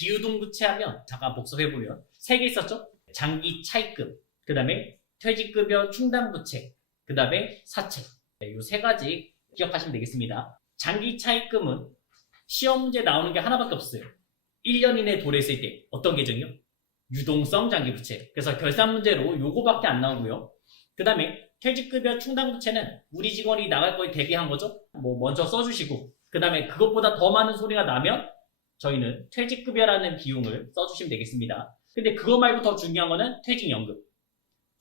비유동부채 하면 잠깐 복습해보면 3개 있었죠? 장기 차입금, 그 다음에 퇴직급여 충당부채, 그 다음에 사채. 이 3가지 기억하시면 되겠습니다. 장기 차입금은 시험 문제 나오는 게 하나밖에 없어요. 1년 이내에 도래했을 때 어떤 계정이요? 유동성 장기부채. 그래서 결산 문제로 요거밖에 안 나오고요. 그 다음에 퇴직급여 충당부채는 우리 직원이 나갈 거에 대비한 거죠. 먼저 써주시고, 그 다음에 그것보다 더 많은 소리가 나면 저희는 퇴직급여라는 비용을 써주시면 되겠습니다. 근데 그거 말고 더 중요한 거는 퇴직연금.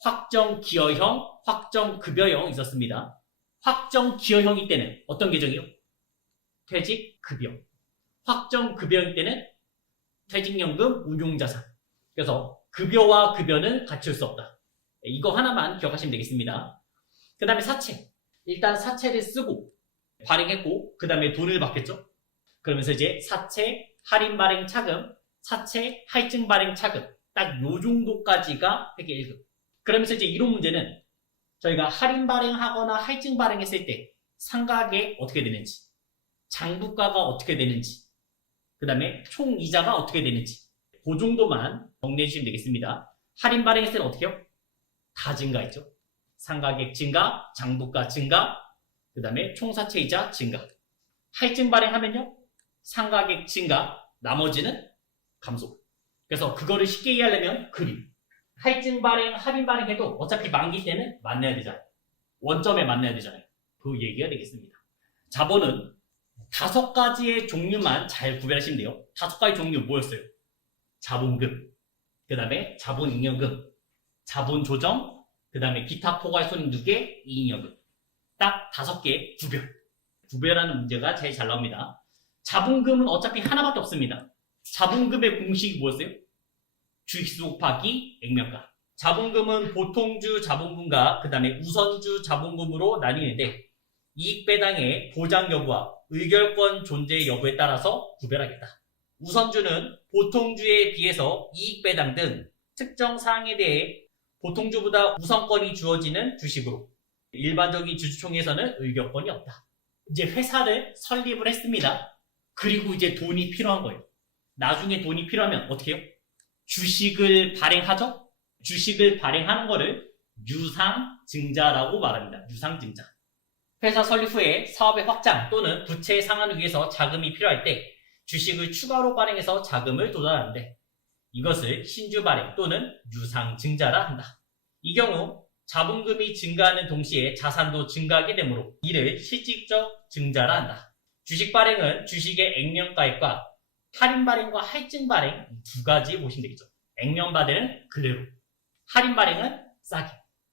확정기여형, 확정급여형 있었습니다. 확정기여형일 때는 어떤 계정이요? 퇴직급여. 확정급여일 때는 퇴직연금 운용자산. 그래서 급여와 급여는 같이 올 수 없다. 이거 하나만 기억하시면 되겠습니다. 그 다음에 사채. 일단 사채를 쓰고 발행했고 그 다음에 돈을 받겠죠. 그러면서 이제 사채, 할인 발행 차금, 사채, 할증 발행 차금. 딱 요 정도까지가 회계 1급. 그러면서 이제 이론 문제는 저희가 할인 발행하거나 할증 발행했을 때 상각에 어떻게 되는지, 장부가가 어떻게 되는지, 그 다음에 총 이자가 어떻게 되는지 그 정도만 정리해 주시면 되겠습니다. 할인 발행했을 때는 어떻게 해요? 다 증가했죠. 상가액 증가, 장부가 증가, 그 다음에 총사채이자 증가. 할증 발행하면요, 상가액 증가, 나머지는 감소. 그래서 그거를 쉽게 이해하려면 그림. 할증 발행, 할인 발행해도 어차피 만기 때는 만나야 되잖아요. 원점에 만나야 되잖아요. 그 얘기가 되겠습니다. 자본은 5가지의 종류만 잘 구별하시면 돼요. 5가지 종류 뭐였어요? 자본금, 그 다음에 자본잉여금, 자본조정, 그 다음에 기타 포괄손익누계, 이익여금. 딱 5개 구별하는 문제가 제일 잘 나옵니다. 자본금은 어차피 하나밖에 없습니다. 자본금의 공식이 뭐였어요? 주익수 곱하기 액면가. 자본금은 보통주 자본금과 그 다음에 우선주 자본금으로 나뉘는데 이익배당의 보장 여부와 의결권 존재 여부에 따라서 구별하겠다. 우선주는 보통주에 비해서 이익배당 등 특정 사항에 대해 보통주보다 우선권이 주어지는 주식으로 일반적인 주주총회에서는 의결권이 없다. 이제 회사를 설립을 했습니다. 그리고 이제 돈이 필요한 거예요. 나중에 돈이 필요하면 어떻게 해요? 주식을 발행하죠? 주식을 발행하는 거를 유상증자라고 말합니다. 유상증자. 회사 설립 후에 사업의 확장 또는 부채 상환을 위해서 자금이 필요할 때 주식을 추가로 발행해서 자금을 조달하는데 이것을 신주 발행 또는 유상증자라 한다. 이 경우 자본금이 증가하는 동시에 자산도 증가하게 되므로 이를 실질적 증자라 한다. 주식 발행은 주식의 액면가액과 할인 발행과 할증 발행 2가지 보시면 되겠죠. 액면 발행은 그대로, 할인 발행은 싸게,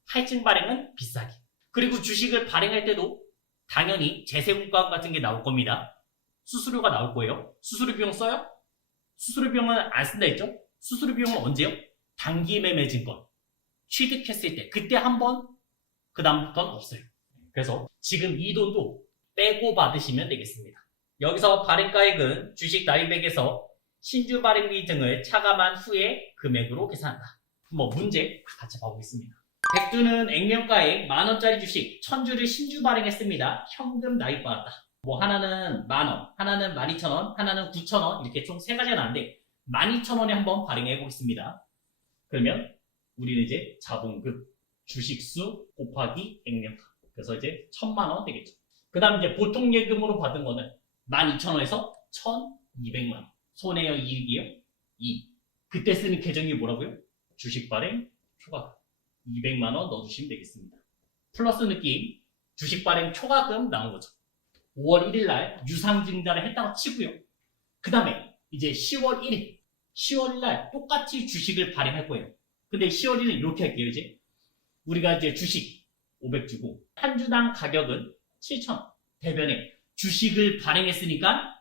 할증 발행은 비싸게. 그리고 주식을 발행할 때도 당연히 제세공과 같은 게 나올 겁니다. 수수료가 나올 거예요. 수수료 비용 써요? 수수료 비용은 안 쓴다 했죠? 수수료 비용은 언제요? 단기 매매 증권 취득했을 때 그때 한번, 그 다음부터는 없어요. 그래서 지금 이 돈도 빼고 받으시면 되겠습니다. 여기서 발행가액은 주식 납입액에서 신주 발행비 등을 차감한 후에 금액으로 계산한다. 문제 같이 봐보겠습니다. 백두는 액면가액 10,000원짜리 주식 1000주를 신주 발행했습니다. 현금 납입받았다. 하나는 10,000원, 하나는 12,000원, 하나는 9,000원 이렇게 총 3가지가 나는데 12,000원에 한번 발행해 보겠습니다. 그러면 우리는 이제 자본금, 주식수 곱하기 액면가. 그래서 이제 1,000만원 되겠죠. 그 다음 이제 보통 예금으로 받은 거는 12,000원에서 1,200만원. 손해요, 이익이요? 이익. 그때 쓰는 계정이 뭐라고요? 주식 발행 초과금. 200만원 넣어주시면 되겠습니다. 플러스 느낌, 주식 발행 초과금 나온 거죠. 5월 1일날 유상증자를 했다고 치고요. 그 다음에 이제 10월 1일, 10월 1일날 똑같이 주식을 발행할 거예요. 근데 10월 1일 이렇게 할게요, 이제. 우리가 이제 주식 500주고, 한 주당 가격은 7,000원. 대변에 주식을 발행했으니까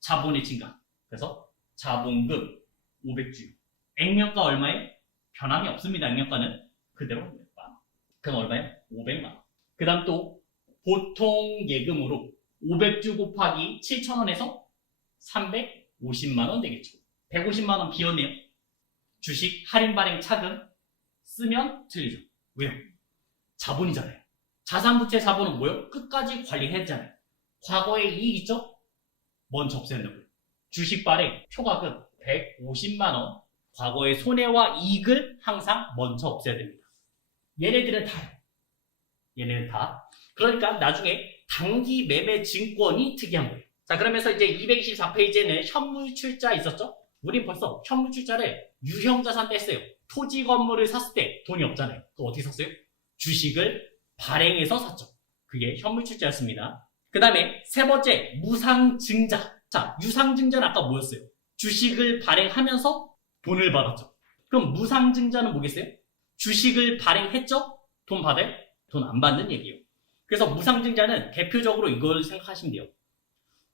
자본의 증가. 그래서 자본금 500주. 액면가 얼마에? 변함이 없습니다. 액면가는 그대로 100만원. 그럼 얼마예요? 500만원. 그 다음 또 보통 예금으로 500주 곱하기 7,000원에서 350만원 되겠죠. 150만원 비었네요. 주식 할인 발행 차금 쓰면 틀리죠. 왜요? 자본이잖아요. 자산부채 자본은 뭐예요? 끝까지 관리해야 되잖아요. 과거에 이익 있죠? 먼저 없앤다고요. 주식 발행 초과금 150만 원. 과거의 손해와 이익을 항상 먼저 없애야 됩니다. 얘네들은 다요. 얘네는 다. 그러니까 나중에 단기 매매 증권이 특이한 거예요. 자, 그러면서 이제 224페이지에는 현물 출자 있었죠? 우린 벌써 현물 출자를 유형자산 뗐어요. 토지 건물을 샀을 때 돈이 없잖아요. 그거 어떻게 샀어요? 주식을 발행해서 샀죠. 그게 현물 출자였습니다. 그 다음에 세 번째, 무상증자. 자, 유상증자는 아까 뭐였어요? 주식을 발행하면서 돈을 받았죠. 그럼 무상증자는 뭐겠어요? 주식을 발행했죠? 돈 받아요? 돈 안 받는 얘기예요. 그래서 무상증자는 대표적으로 이걸 생각하시면 돼요.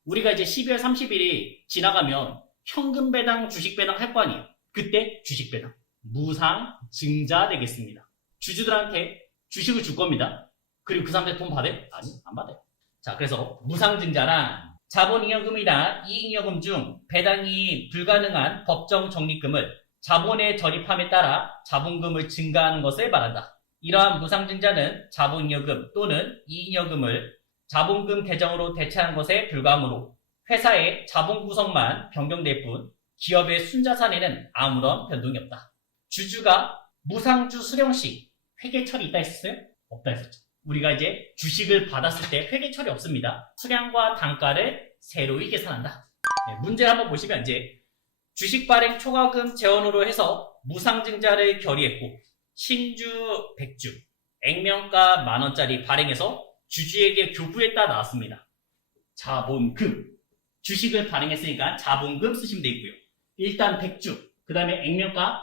우리가 이제 12월 30일이 지나가면 현금 배당, 주식 배당 할 거 아니에요. 그때 주식 배당. 무상증자 되겠습니다. 주주들한테 주식을 줄 겁니다. 그리고 그 사람한테 돈 받아요? 아니, 안 받아요. 자, 그래서 무상증자란 자본잉여금이나 이익여금 중 배당이 불가능한 법정 적립금을 자본의 절입함에 따라 자본금을 증가하는 것을 말한다. 이러한 무상증자는 자본잉여금 또는 이익여금을 자본금 계정으로 대체하는 것에 불과하므로 회사의 자본 구성만 변경될 뿐 기업의 순자산에는 아무런 변동이 없다. 주주가 무상주 수령 시 회계처리 있다 했었어요? 없다 했었죠. 우리가 이제 주식을 받았을 때 회계처리 없습니다. 수량과 단가를 새로이 계산한다. 네, 문제를 한번 보시면 이제 주식 발행 초과금 재원으로 해서 무상증자를 결의했고 신주 100주, 액면가 만원짜리 발행해서 주주에게 교부했다 나왔습니다. 자본금. 주식을 발행했으니까 자본금 쓰시면 되겠고요. 일단 100주, 그 다음에 액면가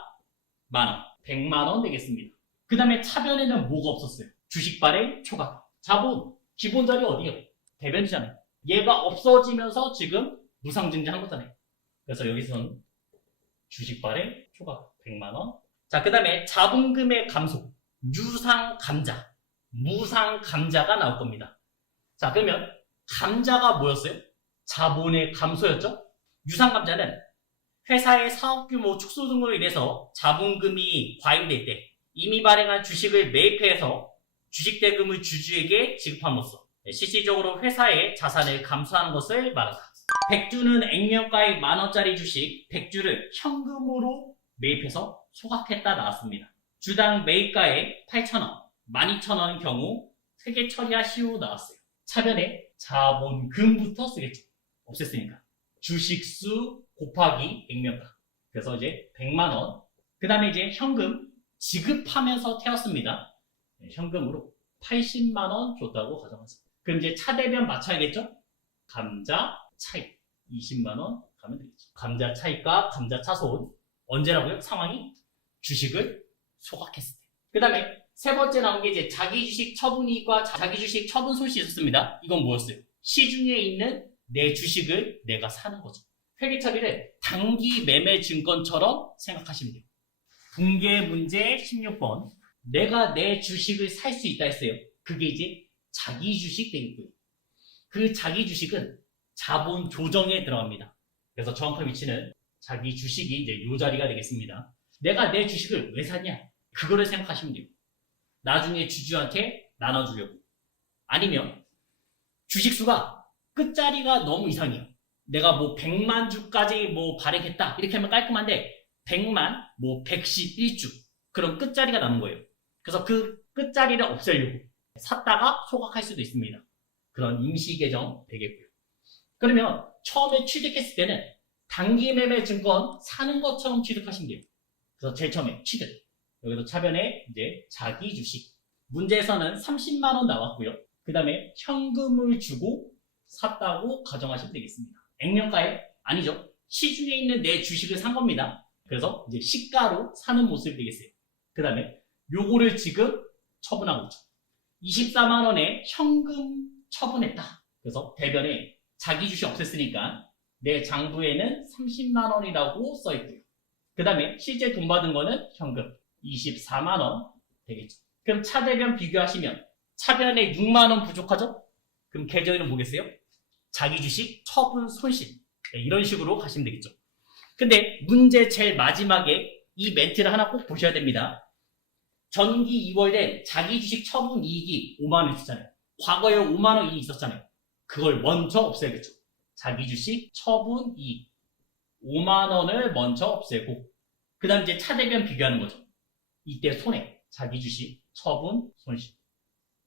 만원, 100만원 되겠습니다. 그 다음에 차변에는 뭐가 없었어요? 주식 발행 초과금. 자본, 기본 자리 어디요? 대변이잖아요. 얘가 없어지면서 지금 무상증자 한 거잖아요. 그래서 여기서는 주식 발행 초과금 100만원. 자, 그 다음에 자본금의 감소, 유상감자, 무상감자가 나올 겁니다. 자, 그러면 감자가 뭐였어요? 자본의 감소였죠? 유상감자는 회사의 사업규모 축소 등으로 인해서 자본금이 과잉될 때 이미 발행한 주식을 매입해서 주식대금을 주주에게 지급함으로써 실질적으로 회사의 자산을 감소하는 것을 말한다. 100주는 액면가의 만원짜리 주식 100주를 현금으로 매입해서 소각했다 나왔습니다. 주당 매입가의 8,000원, 12,000원 경우 회계 처리하시오 나왔어요. 차변에 자본금부터 쓰겠죠. 없앴으니까. 주식수 곱하기 액면가. 그래서 이제 100만원. 그 다음에 이제 현금 지급하면서 태웠습니다. 현금으로 80만원 줬다고 가정하세요. 그럼 이제 차대변 맞춰야겠죠? 감자 차익 20만원 가면 되겠죠. 감자 차익과 감자 차손 언제라고요? 상황이 주식을 소각했을 때. 그 다음에 세 번째 나온 게 이제 자기주식 처분이익과 자기주식 처분 손실이 있었습니다. 이건 뭐였어요? 시중에 있는 내 주식을 내가 사는 거죠. 회계 처리를 단기 매매 증권처럼 생각하시면 돼요. 붕괴 문제 16번. 내가 내 주식을 살 수 있다 했어요. 그게 이제 자기 주식 되겠고요. 그 자기 주식은 자본 조정에 들어갑니다. 그래서 정확한 위치는 자기 주식이 이제 이 자리가 되겠습니다. 내가 내 주식을 왜 샀냐? 그거를 생각하시면 돼요. 나중에 주주한테 나눠주려고. 아니면 주식수가 끝자리가 너무 이상해요. 내가 뭐 100만 주까지 뭐 발행했다. 이렇게 하면 깔끔한데 100만, 뭐 111주. 그런 끝자리가 남은 거예요. 그래서 그 끝자리를 없애려고 샀다가 소각할 수도 있습니다. 그런 임시계정 되겠고요. 그러면 처음에 취득했을 때는 단기 매매 증권 사는 것처럼 취득하시면 돼요. 그래서 제일 처음에 취득. 여기서 차변에 이제 자기 주식. 문제에서는 30만원 나왔고요. 그 다음에 현금을 주고 샀다고 가정하시면 되겠습니다. 액면가에 아니죠. 시중에 있는 내 주식을 산 겁니다. 그래서 이제 시가로 사는 모습이 되겠어요. 그 다음에 요거를 지금 처분하고 있죠. 24만원에 현금 처분했다. 그래서 대변에 자기 주식 없앴으니까 내 장부에는 30만원이라고 써있고요. 그 다음에 실제 돈 받은 거는 현금 24만원 되겠죠. 그럼 차대변 비교하시면 차변에 6만원 부족하죠? 그럼 계정에는 뭐겠어요? 자기 주식 처분 손실. 네, 이런 식으로 가시면 되겠죠. 근데 문제 제일 마지막에 이 멘트를 하나 꼭 보셔야 됩니다. 전기 2월에 자기 주식 처분 이익이 5만원 있었잖아요. 과거에 5만원 이익이 있었잖아요. 그걸 먼저 없애야겠죠. 자기 주식 처분 이익 5만 원을 먼저 없애고 그 다음 이제 차대변 비교하는 거죠. 이때 손해, 자기 주식, 처분, 손실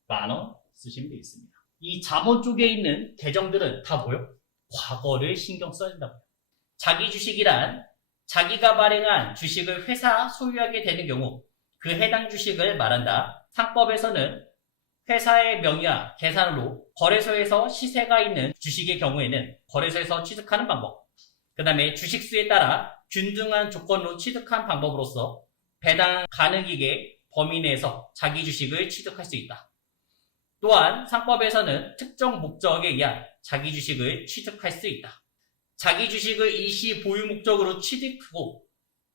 10,000원 쓰시면 되겠습니다. 이 자본 쪽에 있는 계정들은 다 뭐요? 과거를 신경 써야 된다고요. 자기 주식이란 자기가 발행한 주식을 회사 소유하게 되는 경우 그 해당 주식을 말한다. 상법에서는 회사의 명의와 계산으로 거래소에서 시세가 있는 주식의 경우에는 거래소에서 취득하는 방법, 그 다음에 주식수에 따라 균등한 조건으로 취득한 방법으로서 배당 가능익의 범위 내에서 자기 주식을 취득할 수 있다. 또한 상법에서는 특정 목적에 의한 자기 주식을 취득할 수 있다. 자기 주식을 일시 보유 목적으로 취득하고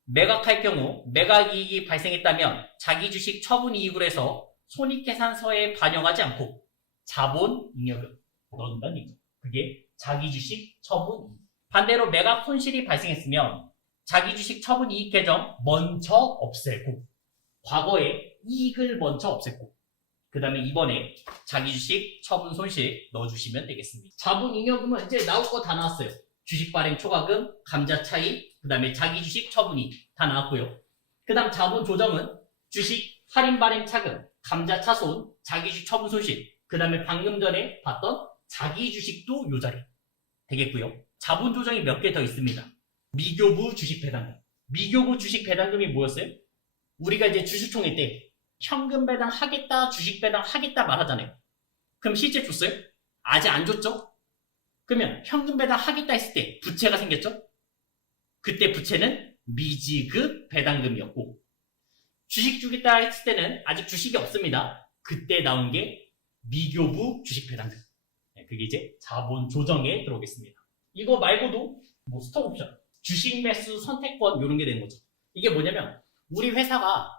매각할 경우 매각 이익이 발생했다면 자기 주식 처분 이익으로 해서 손익계산서에 반영하지 않고 자본 잉여금 넣는다는 얘기죠. 그게 자기 주식 처분 이익. 반대로 매각 손실이 발생했으면 자기 주식 처분 이익 계정 먼저 없애고 과거에 이익을 먼저 없앴고 그 다음에 이번에 자기 주식 처분 손실 넣어주시면 되겠습니다. 자본 잉여금은 이제 나올 거 다 나왔어요. 주식 발행 초과금, 감자 차익, 그 다음에 자기 주식 처분이 다 나왔고요. 그 다음 자본 조정은 주식 할인 발행 차금, 감자 차손, 자기 주식 처분 손실, 그 다음에 방금 전에 봤던 자기 주식도 요 자리 되겠고요. 자본 조정이 몇 개 더 있습니다. 미교부 주식 배당금. 미교부 주식 배당금이 뭐였어요? 우리가 이제 주주총회 때 현금 배당 하겠다, 주식 배당 하겠다 말하잖아요. 그럼 실제 줬어요? 아직 안 줬죠? 그러면 현금 배당 하겠다 했을 때 부채가 생겼죠? 그때 부채는 미지급 배당금이었고 주식 주겠다 했을 때는 아직 주식이 없습니다. 그때 나온 게 미교부 주식 배당금. 그게 이제 자본 조정에 들어오겠습니다. 이거 말고도 뭐 스톡옵션, 주식 매수 선택권 이런 게 되는 거죠. 이게 뭐냐면 우리 회사가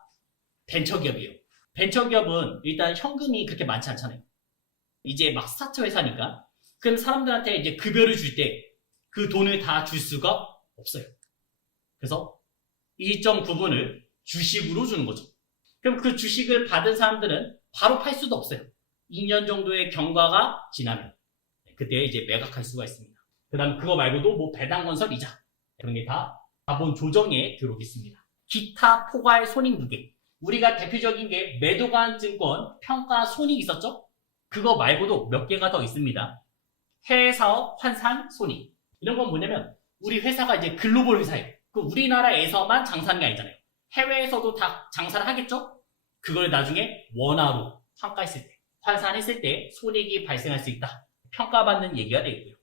벤처기업이에요. 벤처기업은 일단 현금이 그렇게 많지 않잖아요. 이제 막 스타트 회사니까. 그럼 사람들한테 이제 급여를 줄 때 그 돈을 다 줄 수가 없어요. 그래서 일정 부분을 주식으로 주는 거죠. 그럼 그 주식을 받은 사람들은 바로 팔 수도 없어요. 2년 정도의 경과가 지나면 그때 이제 매각할 수가 있습니다. 그 다음 그거 말고도 뭐 배당건설 이자 그런 게 다 자본 조정에 들어오겠습니다. 기타 포괄 손익무게. 우리가 대표적인 게 매도관증권 평가 손익 있었죠? 그거 말고도 몇 개가 더 있습니다. 해외사업 환산 손익. 이런 건 뭐냐면 우리 회사가 이제 글로벌 회사예요. 그 우리나라에서만 장사하는 게 아니잖아요. 해외에서도 다 장사를 하겠죠? 그걸 나중에 원화로 평가했을 때, 환산했을 때 손익이 발생할 수 있다. 평가받는 얘기가 되고요.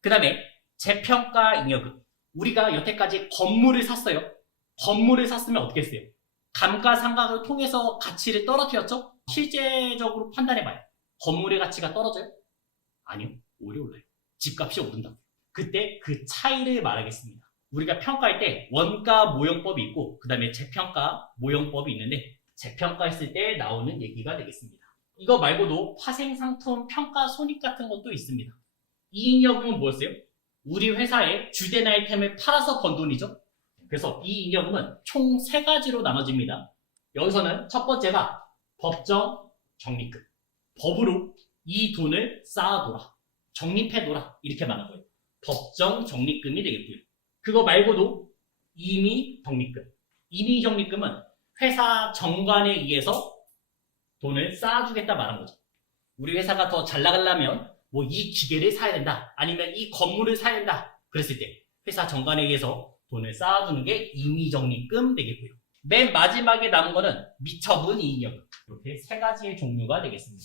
그 다음에 재평가 잉여금. 우리가 여태까지 건물을 샀어요. 건물을 샀으면 어떻게 했어요? 감가상각을 통해서 가치를 떨어뜨렸죠? 실제적으로 판단해봐요. 건물의 가치가 떨어져요? 아니요. 오히려 올라요. 집값이 오른다고요. 그때 그 차이를 말하겠습니다. 우리가 평가할 때 원가 모형법이 있고 그 다음에 재평가 모형법이 있는데 재평가했을 때 나오는 얘기가 되겠습니다. 이거 말고도 파생상품 평가 손익 같은 것도 있습니다. 이익여금은 뭐였어요? 우리 회사의 주된 아이템을 팔아서 번 돈이죠. 그래서 이 잉여금은 총 3가지로 나눠집니다. 여기서는 첫 번째가 법정 적립금. 법으로 이 돈을 쌓아둬라. 적립해둬라. 이렇게 말하는 거예요. 법정 적립금이 되겠고요. 그거 말고도 임의 적립금. 임의 적립금은 회사 정관에 의해서 돈을 쌓아주겠다 말하는 거죠. 우리 회사가 더 잘 나가려면 뭐 이 기계를 사야 된다. 아니면 이 건물을 사야 된다. 그랬을 때 회사 정관에 의해서 돈을 쌓아주는 게 임의 적립금 되겠고요. 맨 마지막에 남은 거는 미처분 이익여금. 이렇게 3가지의 종류가 되겠습니다.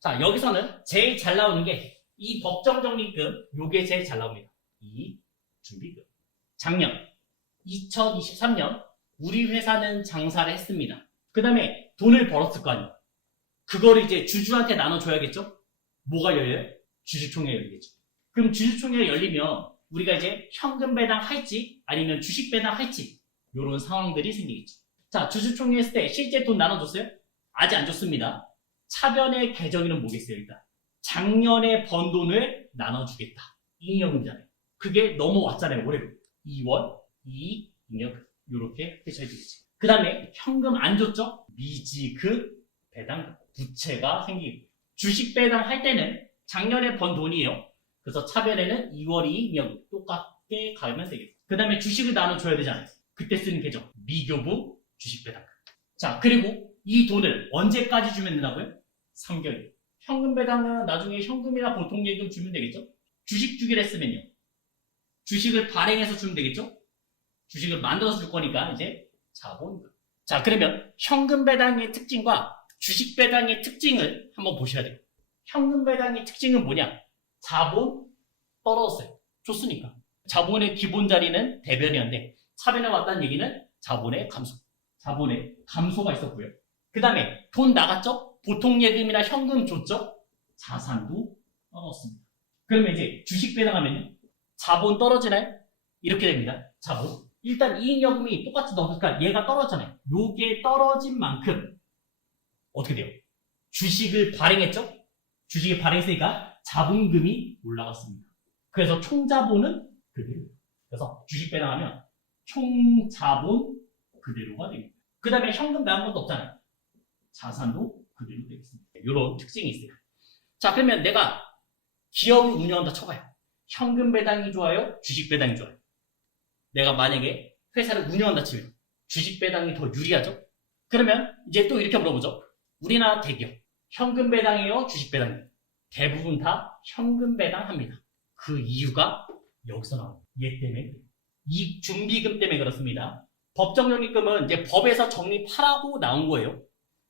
자, 여기서는 제일 잘 나오는 게 이 법정 적립금, 요게 제일 잘 나옵니다. 이 준비금. 작년 2023년 우리 회사는 장사를 했습니다. 그 다음에 돈을 벌었을 거 아니에요. 그거를 이제 주주한테 나눠줘야겠죠? 뭐가 열려요? 주주총회 열리겠죠. 그럼 주주총회가 열리면 우리가 이제 현금 배당 할지 아니면 주식 배당 할지 이런 상황들이 생기겠죠. 자, 주주총회 했을 때 실제 돈 나눠줬어요? 아직 안 줬습니다. 차변의 계정에는 뭐겠어요? 일단 작년에 번 돈을 나눠주겠다. 잉여금이잖아요. 그게 넘어왔잖아요. 올해로 2월, 2, 잉여금 이렇게 하셔야 되겠지. 그 다음에 현금 안 줬죠? 미지급 배당 부채가 생기고 주식 배당 할 때는 작년에 번 돈이에요. 그래서 차변에는 2월, 2, 잉여금 똑같게 가면 되겠죠. 그 다음에 주식을 나눠줘야 되잖아요. 그때 쓰는 계정 미교부 주식배당. 자, 그리고 이 돈을 언제까지 주면 된다고요? 3개월. 현금 배당은 나중에 현금이나 보통예금 주면 되겠죠? 주식 주기로 했으면요. 주식을 발행해서 주면 되겠죠? 주식을 만들어서 줄 거니까 이제 자본금. 자, 그러면 현금 배당의 특징과 주식 배당의 특징을 한번 보셔야 돼요. 현금 배당의 특징은 뭐냐? 자본 떨어졌어요. 줬으니까. 자본의 기본 자리는 대변이었는데 차변에 왔다는 얘기는 자본의 감소. 자본의 감소가 있었고요. 그 다음에 돈 나갔죠? 보통예금이나 현금 줬죠? 자산도 떨어졌습니다. 그러면 이제 주식 배당하면요. 자본 떨어지나요? 이렇게 됩니다. 자본. 일단 이익여금이 똑같이 넣으니까 얘가 떨어졌잖아요. 요게 떨어진 만큼 어떻게 돼요? 주식을 발행했죠? 주식을 발행했으니까 자본금이 올라갔습니다. 그래서 총자본은 그대로. 그래서 주식 배당하면 총자본 그대로가 됩니다. 그 다음에 현금 나간 것도 없잖아요. 자산도 그대로 되겠습니다. 이런 특징이 있어요. 자, 그러면 내가 기업을 운영한다 쳐봐요. 현금 배당이 좋아요? 주식 배당이 좋아요? 내가 만약에 회사를 운영한다 치면 주식 배당이 더 유리하죠? 그러면 이제 또 이렇게 물어보죠. 우리나라 대기업 현금 배당이에요? 주식 배당이에요? 대부분 다 현금 배당합니다. 그 이유가 여기서 나옵니다. 얘 때문에 그래요. 이익 준비금 때문에 그렇습니다. 법정 적립금은 이제 법에서 적립하라고 나온 거예요.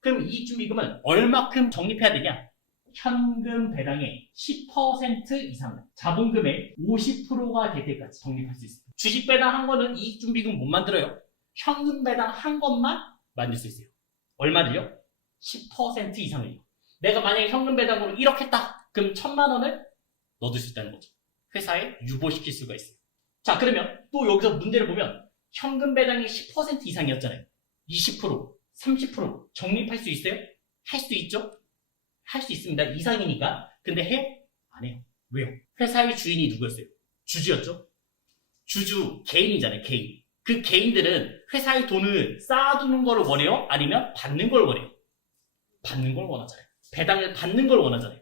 그럼 이익 준비금은 얼마큼 적립해야 되냐? 현금 배당의 10% 이상, 자본금의 50%가 될 때까지 적립할 수 있습니다. 주식 배당 한 거는 이익 준비금 못 만들어요. 현금 배당 한 것만 만들 수 있어요. 얼마를요? 10% 이상을요. 내가 만약에 현금 배당으로 1억 했다. 그럼 1,000만 원을 넣어둘 수 있다는 거죠. 회사에 유보시킬 수가 있어요. 자, 그러면 또 여기서 문제를 보면 현금 배당이 10% 이상이었잖아요. 20%, 30% 적립할 수 있어요? 할 수 있죠? 할 수 있습니다. 이상이니까. 근데 해? 안 해요. 왜요? 회사의 주인이 누구였어요? 주주였죠? 주주, 개인이잖아요. 개인. 그 개인들은 회사의 돈을 쌓아두는 걸 원해요? 아니면 받는 걸 원해요? 받는 걸 원하잖아요. 배당을 받는 걸 원하잖아요.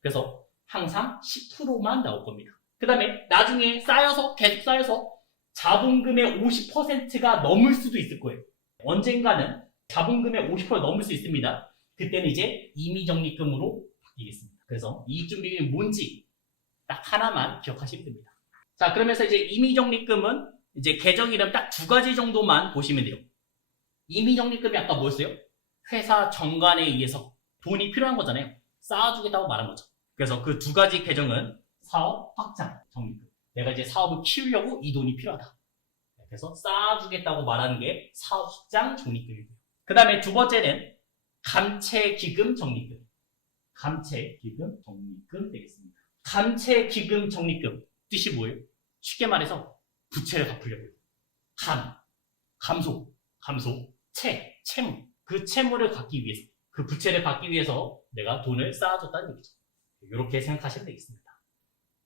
그래서 항상 10%만 나올 겁니다. 그 다음에 나중에 쌓여서 계속 쌓여서 자본금의 50%가 넘을 수도 있을 거예요. 언젠가는 자본금의 50% 넘을 수 있습니다. 그때는 이제 임의적립금으로 바뀌겠습니다. 그래서 이익준비금이 뭔지 딱 하나만 기억하시면 됩니다. 자, 그러면서 이제 임의적립금은 이제 계정 이름 딱 2가지 정도만 보시면 돼요. 임의적립금이 아까 뭐였어요? 회사 정관에 의해서 돈이 필요한 거잖아요. 쌓아주겠다고 말한 거죠. 그래서 그 2가지 계정은 사업 확장 적립금. 내가 이제 사업을 키우려고 이 돈이 필요하다. 그래서 쌓아주겠다고 말하는 게 사업 확장 적립금이고요. 그 다음에 두 번째는 감채기금 적립금. 감채기금 적립금 되겠습니다. 감채기금 적립금 뜻이 뭐예요? 쉽게 말해서 부채를 갚으려고요. 감소, 채무. 그 채무를 갚기 위해서, 그 부채를 갚기 위해서 내가 돈을 쌓아줬다는 얘기죠. 이렇게 생각하시면 되겠습니다.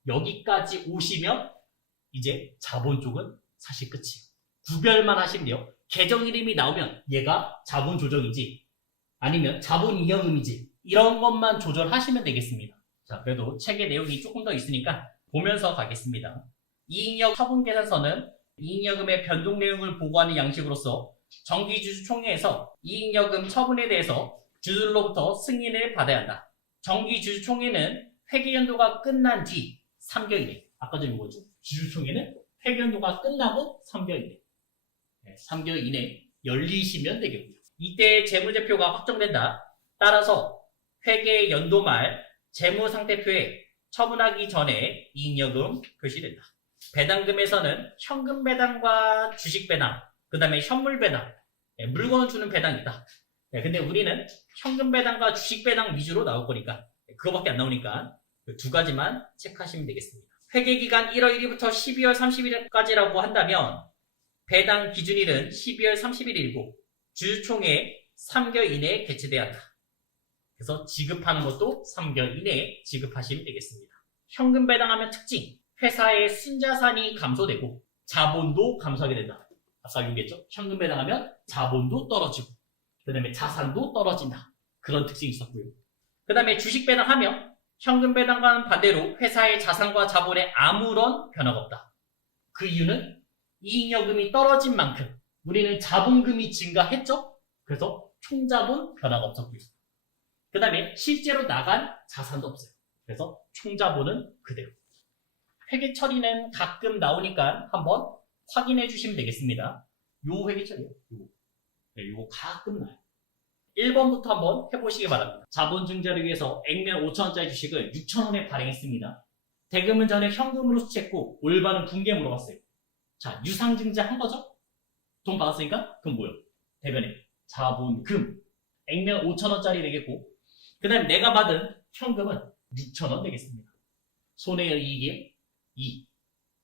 여기까지 오시면 이제 자본 쪽은 사실 끝이에요. 구별만 하시면 돼요. 계정 이름이 나오면 얘가 자본 조정인지 아니면 자본 이익여금인지 이런 것만 조절하시면 되겠습니다. 자, 그래도 책의 내용이 조금 더 있으니까 보면서 가겠습니다. 이익여금 처분계산서는 이익여금의 변동 내용을 보고하는 양식으로서 정기주주총회에서 이익여금 처분에 대해서 주주들로부터 승인을 받아야 한다. 정기주주총회는 회계연도가 끝난 뒤 3개월 이내. 아까 전에 뭐죠? 주주총회는 회계연도가 끝나고 3개월 이내. 3개월 이내 열리시면 되겠고요. 이때 재무제표가 확정된다. 따라서 회계연도 말 재무상태표에 처분하기 전에 이익여금 표시된다. 배당금에서는 현금 배당과 주식 배당, 그 다음에 현물 배당, 물건을 주는 배당이 있다. 근데 우리는 현금 배당과 주식 배당 위주로 나올 거니까 그거밖에 안 나오니까 그 2가지만 체크하시면 되겠습니다. 회계기간 1월 1일부터 12월 31일까지라고 한다면 배당 기준일은 12월 31일이고 주주총회 3개월 이내에 개최돼야 한다. 그래서 지급하는 것도 3개월 이내에 지급하시면 되겠습니다. 현금 배당하면 특징, 회사의 순자산이 감소되고 자본도 감소하게 된다. 아까 얘기했죠? 현금 배당하면 자본도 떨어지고 그 다음에 자산도 떨어진다. 그런 특징이 있었고요. 그 다음에 주식 배당하면 현금 배당과는 반대로 회사의 자산과 자본에 아무런 변화가 없다. 그 이유는 이익여금이 떨어진 만큼 우리는 자본금이 증가했죠? 그래서 총자본 변화가 없었고요. 그 다음에 실제로 나간 자산도 없어요. 그래서 총자본은 그대로. 회계 처리는 가끔 나오니까 한번 확인해 주시면 되겠습니다. 요 회계 처리요. 요거 가끔 나요. 1번부터 한번 해보시기 바랍니다. 자본 증자를 위해서 액면 5천원짜리 주식을 6천원에 발행했습니다. 대금은 전에 현금으로 수취했고 올바른 분기에 물어봤어요. 자, 유상증자 한 거죠? 돈 받았으니까 그럼 뭐요? 대변에 자본금 액면 5천원짜리 되겠고 그 다음에 내가 받은 현금은 6천원 되겠습니다. 손해의 이익이 2.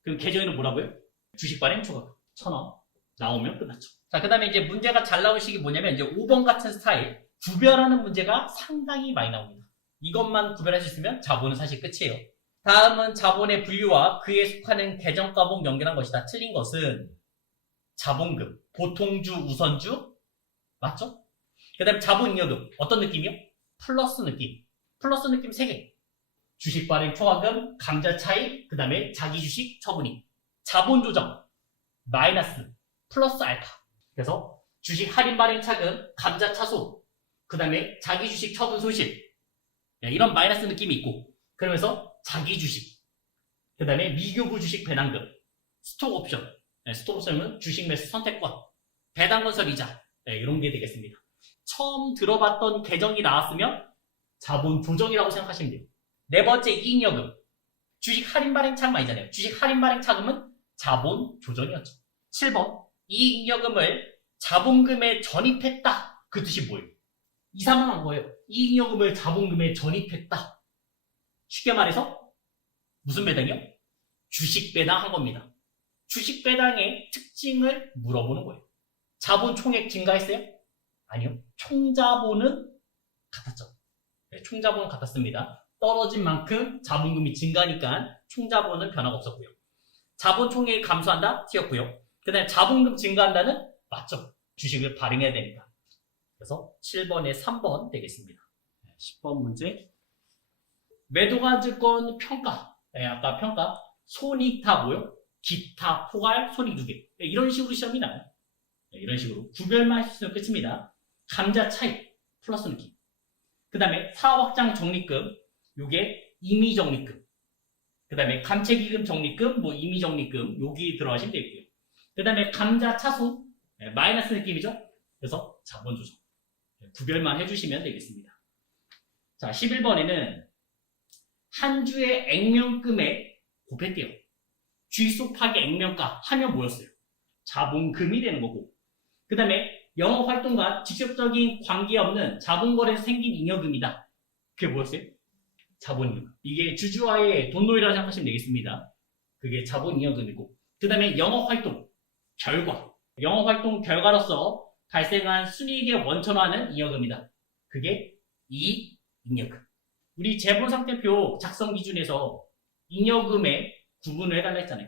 그럼 계정에는 뭐라고요? 주식 발행 초과금 1,000원 나오면 끝났죠. 자, 그 다음에 이제 문제가 잘 나오시기 뭐냐면 이제 5번 같은 스타일 구별하는 문제가 상당히 많이 나옵니다. 이것만 구별할 수 있으면 자본은 사실 끝이에요. 다음은 자본의 분류와 그에 속하는 계정가봉 연결한 것이다. 틀린 것은 자본금, 보통주, 우선주 맞죠? 그 다음에 자본잉여금 어떤 느낌이요? 플러스 느낌. 플러스 느낌 3개. 주식 발행 초과금, 감자 차익, 그 다음에 자기 주식 처분익. 자본 조정 마이너스 플러스 알파. 그래서 주식 할인 발행 차금, 감자 차소, 그 다음에 자기 주식 처분 손실. 이런 마이너스 느낌이 있고 그러면서 자기 주식, 그 다음에 미교부 주식 배당금, 스톡 옵션. 스톡 옵션은 주식 매수 선택권, 배당건설 이자. 이런 게 되겠습니다. 처음 들어봤던 계정이 나왔으면 자본 조정이라고 생각하시면 돼요. 네 번째 이익여금. 주식 할인 발행 차금 아니잖아요. 주식 할인 발행 차금은 자본 조정이었죠. 7번 이익여금을 자본금에 전입했다. 그 뜻이 뭐예요? 이상한 거예요. 이익여금을 자본금에 전입했다. 쉽게 말해서 무슨 배당이요? 주식 배당한 겁니다. 주식 배당의 특징을 물어보는 거예요. 자본 총액 증가했어요? 아니요. 총자본은 같았죠. 총자본은 같았습니다. 떨어진 만큼 자본금이 증가하니까 총자본은 변화가 없었고요. 자본 총액이 감소한다? 튀었고요. 그 다음에 자본금 증가한다는? 맞죠. 주식을 발행해야 되니까. 그래서 7번에 3번 되겠습니다. 10번 문제. 매도가증권 평가. 아까 평가. 손익 다 뭐요? 기타, 포괄, 손익 2개. 이런 식으로 시험이 나요. 이런 식으로. 구별만 하시면 끝입니다. 감자 차익. 플러스 느낌. 그 다음에 사업 확장 적립금. 요게 임의 적립금. 그 다음에 감채기금 적립금, 임의 적립금. 여기 들어가시면 되고요. 그 다음에 감자 차손. 마이너스 느낌이죠? 그래서 자본 조정. 구별만 해주시면 되겠습니다. 자, 11번에는 한 주의 액면금액 곱했대요. 주식 곱하기 액면가 하면 뭐였어요? 자본금이 되는 거고. 그 다음에 영업활동과 직접적인 관계없는 자본거래에서 생긴 잉여금이다. 그게 뭐였어요? 자본잉여금. 이게 주주와의 돈놀이라고 생각하시면 되겠습니다. 그게 자본잉여금이고. 그 다음에 영업활동 결과. 영업활동 결과로서 발생한 순이익의 원천화는 잉여금이다. 그게 이익잉여금. 우리 재본상태표 작성 기준에서 잉여금의 구분을 해달라 했잖아요.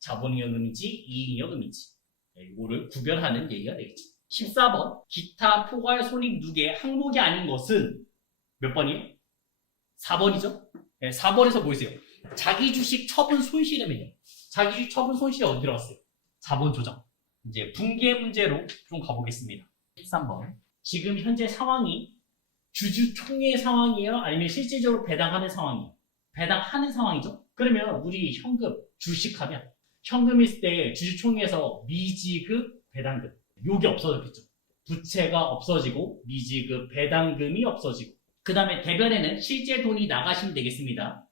자본잉여금인지 이익잉여금인지. 이거를 구별하는 얘기가 되겠죠. 14번 기타 포괄 손익 누계 항목이 아닌 것은 몇 번이에요? 4번이죠? 4번에서 뭐 있어요? 자기 주식 처분 손실이면요. 자기 주식 처분 손실이 어디 들어갔어요? 자본 조정. 이제 분계 문제로 좀 가보겠습니다. 13번. 지금 현재 상황이 주주총회 상황이에요? 아니면 실질적으로 배당하는 상황이에요? 배당하는 상황이죠? 그러면 우리 현금, 주식하면 현금 있을 때 주주총회에서 미지급, 배당금 요게 없어졌겠죠. 부채가 없어지고 미지급, 배당금이 없어지고 그 다음에 대변에는 실제 돈이 나가시면 되겠습니다.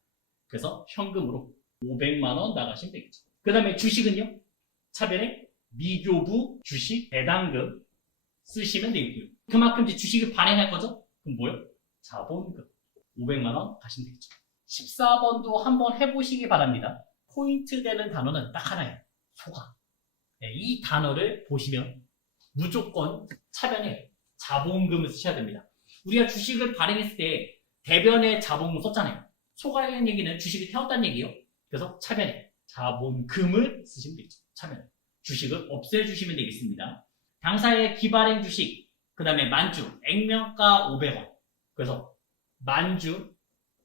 그래서 현금으로 500만원 나가시면 되겠죠. 그 다음에 주식은요? 차변에 미교부, 주식, 배당금 쓰시면 되겠고요. 그만큼 이제 주식을 발행할 거죠? 그럼 뭐요? 자본금 500만원 가시면 되겠죠. 14번도 한번 해보시기 바랍니다. 포인트 되는 단어는 딱 하나예요. 소가. 이 단어를 보시면 무조건 차변에 자본금을 쓰셔야 됩니다. 우리가 주식을 발행했을 때 대변에 자본금 썼잖아요. 소가라는 얘기는 주식을 태웠다는 얘기예요. 그래서 차변에 자본금을 쓰시면 되죠. 차변에. 주식을 없애주시면 되겠습니다. 당사의 기발행 주식, 그 다음에 만주, 액면가 500원. 그래서 만주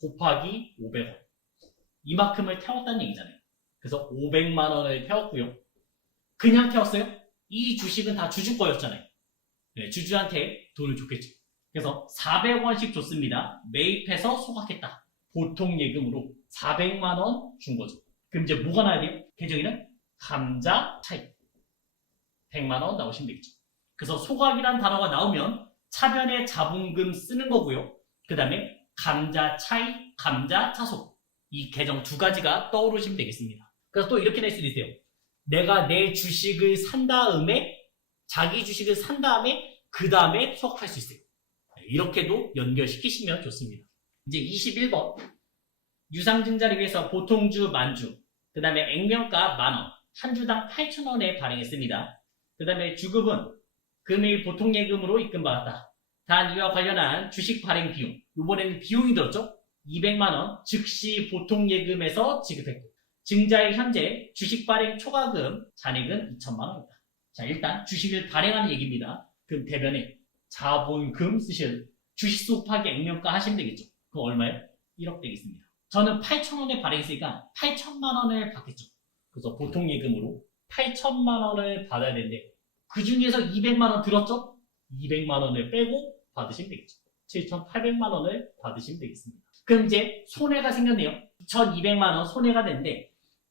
곱하기 500원. 이만큼을 태웠다는 얘기잖아요. 그래서 500만원을 태웠고요. 그냥 태웠어요? 이 주식은 다 주주 거였잖아요. 네, 주주한테 돈을 줬겠죠. 그래서 400원씩 줬습니다. 매입해서 소각했다. 보통 예금으로 400만 원 준 거죠. 그럼 이제 뭐가 나야 돼요? 계정에는 감자 차익 100만 원 나오시면 되겠죠. 그래서 소각이란 단어가 나오면 차변에 자본금 쓰는 거고요. 그 다음에 감자 차익, 감자 차속 이 계정 두 가지가 떠오르시면 되겠습니다. 그래서 또 이렇게 낼 수도 있어요. 내가 내 주식을 산 다음에 자기 주식을 산 다음에 그 다음에 소각할 수 있어요. 이렇게도 연결시키시면 좋습니다. 이제 21번 유상증자를 위해서 보통주 만주 그 다음에 액면가 만원 한 주당 8,000원에 발행했습니다. 그 다음에 주급은 금일 보통예금으로 입금받았다. 단 이와 관련한 주식 발행 비용 이번에는 비용이 들었죠? 200만원 즉시 보통예금에서 지급했고 증자의 현재 주식 발행 초과금 잔액은 2천만원입니다. 자, 일단 주식을 발행하는 얘기입니다. 그럼 대변에 자본금 쓰셔야 돼요. 주식 수급하기 액면가 하시면 되겠죠. 그럼 얼마예요? 1억 되겠습니다. 저는 8,000원에 발행했으니까 8천만원을 받겠죠. 그래서 보통예금으로 8천만원을 받아야 되는데 그 중에서 200만원 들었죠? 200만원을 빼고 받으시면 되겠죠. 7,800만원을 받으시면 되겠습니다. 그럼 이제 손해가 생겼네요. 2,200만원 손해가 됐는데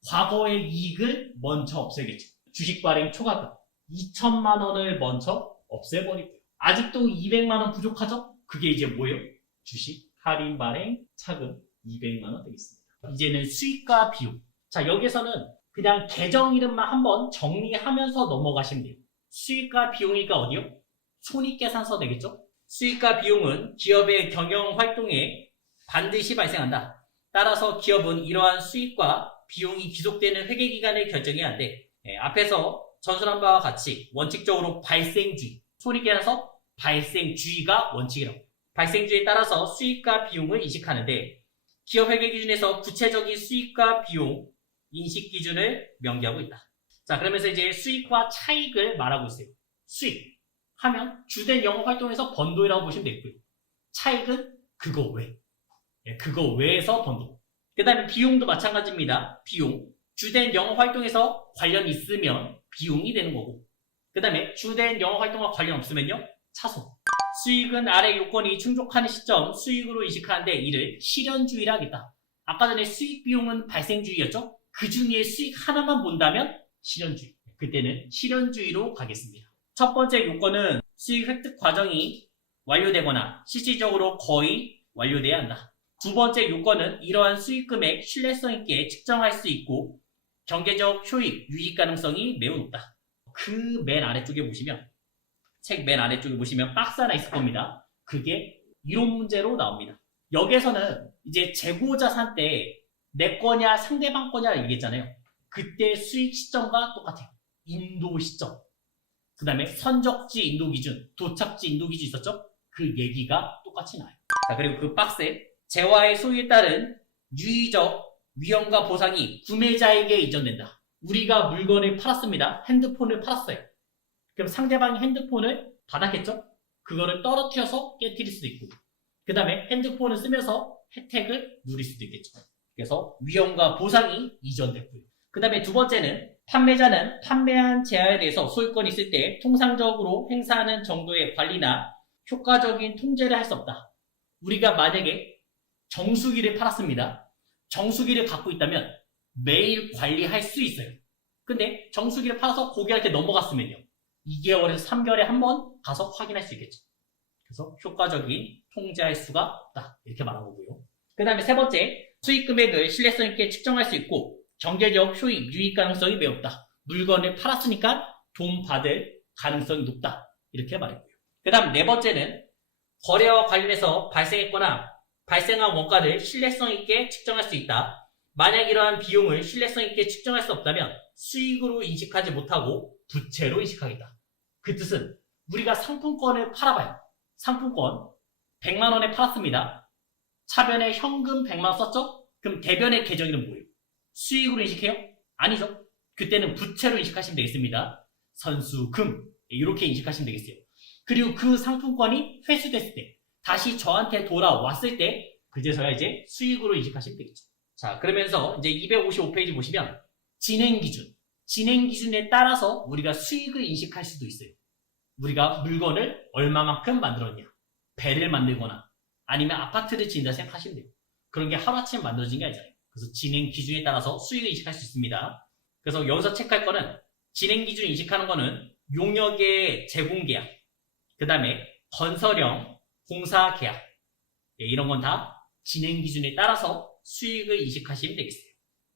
과거의 이익을 먼저 없애겠죠. 주식 발행 초과금 2천만원을 먼저 없애버리고요. 아직도 200만원 부족하죠? 그게 이제 뭐예요? 주식 할인 발행 차금 200만원 되겠습니다. 이제는 수익과 비용. 자, 여기서는 그냥 계정 이름만 한번 정리하면서 넘어가시면 돼요. 수익과 비용이니까 어디요? 손익계산서 되겠죠? 수익과 비용은 기업의 경영 활동에 반드시 발생한다. 따라서 기업은 이러한 수익과 비용이 지속되는 회계기간을 결정해야 하는데 앞에서 전술한 바와 같이 원칙적으로 발생주의, 손익계산서 발생주의가 원칙이라고. 발생주의에 따라서 수익과 비용을 인식하는데 기업 회계 기준에서 구체적인 수익과 비용 인식 기준을 명기하고 있다. 자, 그러면서 이제 수익과 차익을 말하고 있어요. 수익 하면 주된 영업 활동에서 번 돈이라고 보시면 되고요. 차익은 그거 외. 그거 외에서 번 돈. 그 다음에 비용도 마찬가지입니다. 비용. 주된 영업 활동에서 관련 있으면 비용이 되는 거고. 그 다음에 주된 영업 활동과 관련 없으면요. 차손. 수익은 아래 요건이 충족하는 시점 수익으로 인식하는데 이를 실현주의라 하겠다. 아까 전에 수익 비용은 발생주의였죠? 그 중에 수익 하나만 본다면 실현주의. 그때는 실현주의로 가겠습니다. 첫 번째 요건은 수익 획득 과정이 완료되거나 실질적으로 거의 완료돼야 한다. 두 번째 요건은 이러한 수익 금액 신뢰성 있게 측정할 수 있고 경제적 효익, 유익 가능성이 매우 높다. 그 맨 아래쪽에 보시면 책 맨 아래쪽에 보시면 박스 하나 있을 겁니다. 그게 이론 문제로 나옵니다. 여기에서는 이제 재고자산 때 내 거냐 상대방 거냐 얘기했잖아요. 그때 수익 시점과 똑같아요. 인도 시점. 그 다음에 선적지 인도 기준, 도착지 인도 기준 있었죠? 그 얘기가 똑같이 나와요. 자, 그리고 그 박스에 재화의 소유에 따른 유의적 위험과 보상이 구매자에게 이전된다. 우리가 물건을 팔았습니다. 핸드폰을 팔았어요. 그럼 상대방이 핸드폰을 받았겠죠? 그거를 떨어뜨려서 깨뜨릴 수도 있고 그 다음에 핸드폰을 쓰면서 혜택을 누릴 수도 있겠죠. 그래서 위험과 보상이 이전됐고요. 그 다음에 두 번째는 판매자는 판매한 재화에 대해서 소유권이 있을 때 통상적으로 행사하는 정도의 관리나 효과적인 통제를 할 수 없다. 우리가 만약에 정수기를 팔았습니다. 정수기를 갖고 있다면 매일 관리할 수 있어요. 근데 정수기를 팔아서 고객한테 넘어갔으면요. 2개월에서 3개월에 한 번 가서 확인할 수 있겠죠. 그래서 효과적인 통제할 수가 없다. 이렇게 말한 거고요. 그 다음에 세 번째, 수익 금액을 신뢰성 있게 측정할 수 있고 경제적 효익, 유익 가능성이 매우 높다. 물건을 팔았으니까 돈 받을 가능성이 높다. 이렇게 말했고요. 그 다음 네 번째는 거래와 관련해서 발생했거나 발생한 원가를 신뢰성 있게 측정할 수 있다. 만약 이러한 비용을 신뢰성 있게 측정할 수 없다면 수익으로 인식하지 못하고 부채로 인식하겠다. 그 뜻은 우리가 상품권을 팔아봐요. 상품권 100만 원에 팔았습니다. 차변에 현금 100만 원 썼죠? 그럼 대변의 계정이는 뭐예요? 수익으로 인식해요? 아니죠. 그때는 부채로 인식하시면 되겠습니다. 선수금 이렇게 인식하시면 되겠어요. 그리고 그 상품권이 회수됐을 때 다시 저한테 돌아왔을 때 그제서야 이제 수익으로 인식하시면 되겠죠. 자, 그러면서 이제 255페이지 보시면 진행 기준. 진행 기준에 따라서 우리가 수익을 인식할 수도 있어요. 우리가 물건을 얼마만큼 만들었냐, 배를 만들거나 아니면 아파트를 지은다 생각하시면 돼요. 그런 게 하루아침에 만들어진 게 아니잖아요. 그래서 진행 기준에 따라서 수익을 인식할 수 있습니다. 그래서 여기서 체크할 거는 진행 기준 인식하는 거는 용역의 제공 계약, 그 다음에 건설형 공사 계약, 이런 건 다 진행 기준에 따라서 수익을 인식하시면 되겠어요.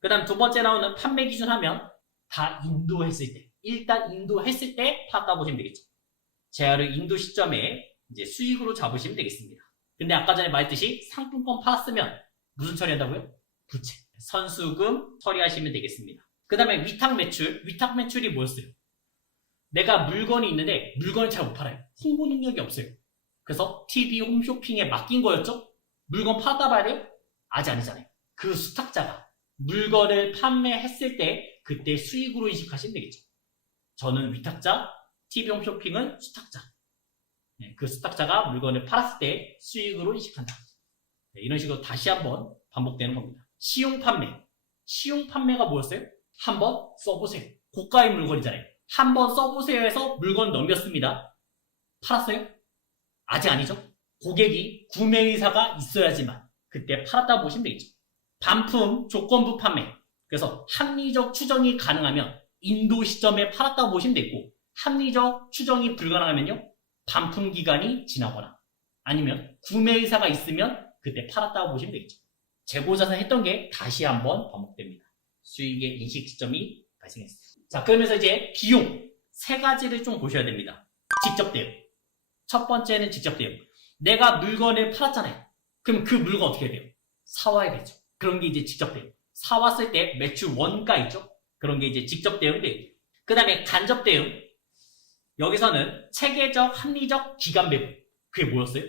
그 다음 두 번째 나오는 판매 기준 하면 다 인도했을 때, 일단 인도했을 때 파악해 보시면 되겠죠. 재화를 인도 시점에 이제 수익으로 잡으시면 되겠습니다. 근데 아까 전에 말했듯이 상품권 팔았으면 무슨 처리한다고요? 부채, 선수금 처리하시면 되겠습니다. 그 다음에 위탁 매출, 위탁 매출이 뭐였어요? 내가 물건이 있는데 물건을 잘 못 팔아요. 홍보 능력이 없어요. 그래서 TV 홈쇼핑에 맡긴 거였죠? 물건 팔았다 봐야 돼요? 아직 아니잖아요. 그 수탁자가 물건을 판매했을 때 그때 수익으로 인식하시면 되겠죠. 저는 위탁자, TV 홈쇼핑은 수탁자. 그 수탁자가 물건을 팔았을 때 수익으로 인식한다. 이런 식으로 다시 한번 반복되는 겁니다. 시용 판매. 시용 판매가 뭐였어요? 한번 써보세요. 고가의 물건이잖아요. 한번 써보세요 해서 물건 넘겼습니다. 팔았어요? 아직 아니죠. 고객이 구매 의사가 있어야지만 그때 팔았다고 보시면 되겠죠. 반품 조건부 판매. 그래서 합리적 추정이 가능하면 인도 시점에 팔았다고 보시면 되고, 합리적 추정이 불가능하면요, 반품 기간이 지나거나 아니면 구매 의사가 있으면 그때 팔았다고 보시면 되겠죠. 재고자산 했던 게 다시 한번 반복됩니다. 수익의 인식 시점이 발생했어요. 자, 그러면서 이제 비용 세 가지를 좀 보셔야 됩니다. 직접 대응. 첫 번째는 직접 대응. 내가 물건을 팔았잖아요. 그럼 그 물건 어떻게 해야 돼요? 사와야겠죠. 그런 게 이제 직접 대응. 사왔을 때 매출 원가 있죠? 그런 게 이제 직접 대응 대응. 그 다음에 간접 대응. 여기서는 체계적, 합리적, 기간 배분. 그게 뭐였어요?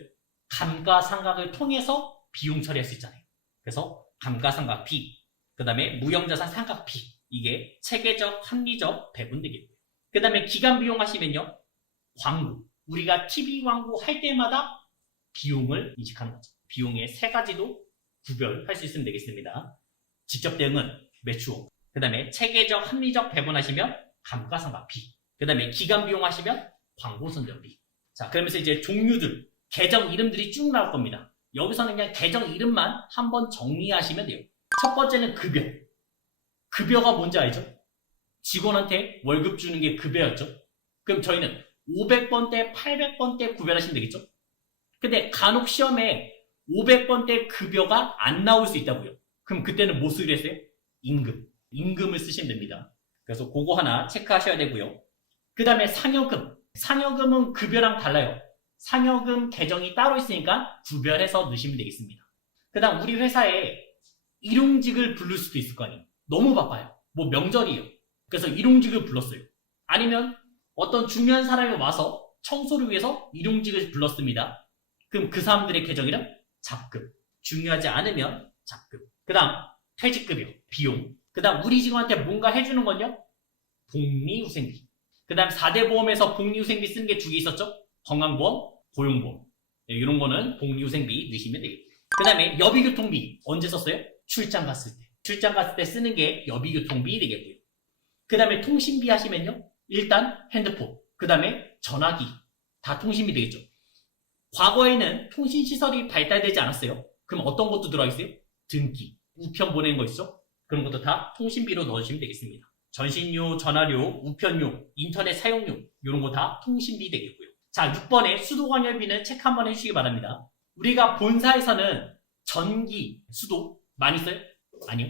감가상각을 통해서 비용 처리할 수 있잖아요. 그래서 감가상각 비, 그 다음에 무형자산 상각 비, 이게 체계적, 합리적 배분 되겠고요. 그 다음에 기간 비용 하시면요, 광고. 우리가 TV 광고 할 때마다 비용을 인식하는 거죠. 비용의 세 가지도 구별할 수 있으면 되겠습니다. 직접 대응은 매출원, 그 다음에 체계적, 합리적 배분하시면 감가상각 비, 그 다음에 기간 비용 하시면 광고 선정비. 자, 그러면서 이제 종류들, 계정 이름들이 쭉 나올 겁니다. 여기서는 그냥 계정 이름만 한번 정리하시면 돼요. 첫 번째는 급여. 급여가 뭔지 알죠? 직원한테 월급 주는 게 급여였죠? 그럼 저희는 500번대, 800번대 구별하시면 되겠죠? 근데 간혹 시험에 500번대 급여가 안 나올 수 있다고요. 그럼 그때는 뭐 쓰기로 했어요? 임금. 임금을 쓰시면 됩니다. 그래서 그거 하나 체크하셔야 되고요. 그 다음에 상여금. 상여금은 급여랑 달라요. 상여금 계정이 따로 있으니까 구별해서 넣으시면 되겠습니다. 그 다음 우리 회사에 일용직을 부를 수도 있을 거 아니에요. 너무 바빠요. 뭐 명절이에요. 그래서 일용직을 불렀어요. 아니면 어떤 중요한 사람이 와서 청소를 위해서 일용직을 불렀습니다. 그럼 그 사람들의 계정 이름? 잡급. 중요하지 않으면 잡급. 그 다음 퇴직급여, 비용. 그 다음 우리 직원한테 뭔가 해주는 건요? 복리후생비. 그 다음 4대 보험에서 복리후생비 쓰는 게 두 개 있었죠? 건강보험, 고용보험. 이런 거는 복리후생비 넣으시면 되겠고요. 그 다음에 여비교통비 언제 썼어요? 출장 갔을 때. 출장 갔을 때 쓰는 게 여비교통비 되겠고요. 그 다음에 통신비 하시면요, 일단 핸드폰, 그 다음에 전화기, 다 통신비 되겠죠. 과거에는 통신시설이 발달되지 않았어요. 그럼 어떤 것도 들어가 있어요? 등기, 우편 보내는 거 있죠? 그런 것도 다 통신비로 넣어주시면 되겠습니다. 전신료, 전화료, 우편료, 인터넷 사용료, 이런 거 다 통신비 되겠고요. 자, 6번에 수도관열비는 체크 한번 해주시기 바랍니다. 우리가 본사에서는 전기, 수도 많이 써요? 아니요.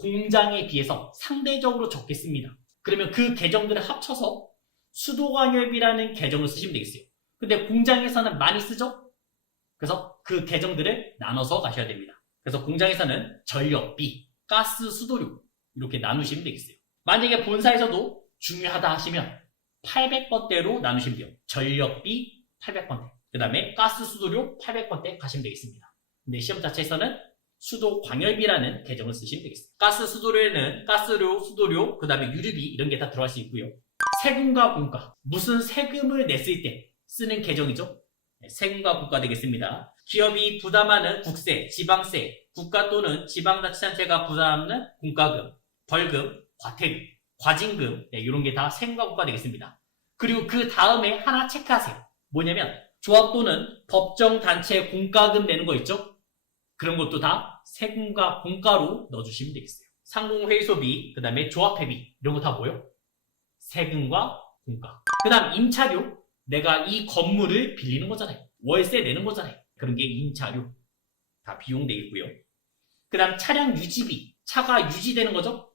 공장에 비해서 상대적으로 적게 씁니다. 그러면 그 계정들을 합쳐서 수도관열비라는 계정을 쓰시면 되겠어요. 근데 공장에서는 많이 쓰죠? 그래서 그 계정들을 나눠서 가셔야 됩니다. 그래서 공장에서는 전력비, 가스, 수도료 이렇게 나누시면 되겠어요. 만약에 본사에서도 중요하다 하시면 800번대로 나누시면 돼요. 전력비 800번대, 그 다음에 가스, 수도료 800번대 가시면 되겠습니다. 근데 시험 자체에서는 수도광열비라는 계정을 쓰시면 되겠습니다. 가스, 수도료에는 가스료, 수도료, 그 다음에 유류비 이런 게 다 들어갈 수 있고요. 세금과 공과, 무슨 세금을 냈을 때 쓰는 계정이죠? 네, 세금과 공과 되겠습니다. 기업이 부담하는 국세, 지방세, 국가 또는 지방자치단체가 부담하는 공과금, 벌금, 과태료, 과징금, 이런 게 다 세금과 공가 되겠습니다. 그리고 그 다음에 하나 체크하세요. 뭐냐면 조합 또는 법정 단체 공과금 내는 거 있죠? 그런 것도 다 세금과 공과로 넣어주시면 되겠어요. 상공회의소비, 그 다음에 조합회비 이런 거 다 뭐예요? 세금과 공과. 그 다음 임차료, 내가 이 건물을 빌리는 거잖아요. 월세 내는 거잖아요. 그런 게 임차료 다 비용 되겠고요. 그 다음 차량 유지비, 차가 유지되는 거죠?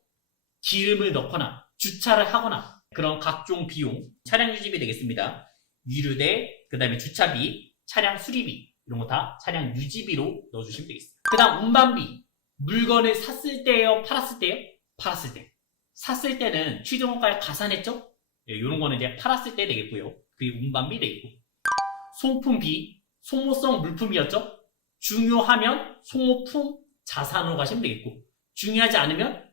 기름을 넣거나 주차를 하거나 그런 각종 비용, 차량 유지비 되겠습니다. 유류대, 그 다음에 주차비, 차량 수리비 이런 거 다 차량 유지비로 넣어주시면 되겠습니다. 그 다음 운반비, 물건을 샀을 때요, 팔았을 때요? 팔았을 때. 샀을 때는 취득원가에 가산했죠? 이런 거는 이제 팔았을 때 되겠고요. 그게 운반비 되겠고. 소모품비, 소모성 물품이었죠? 중요하면 소모품 자산으로 가시면 되겠고, 중요하지 않으면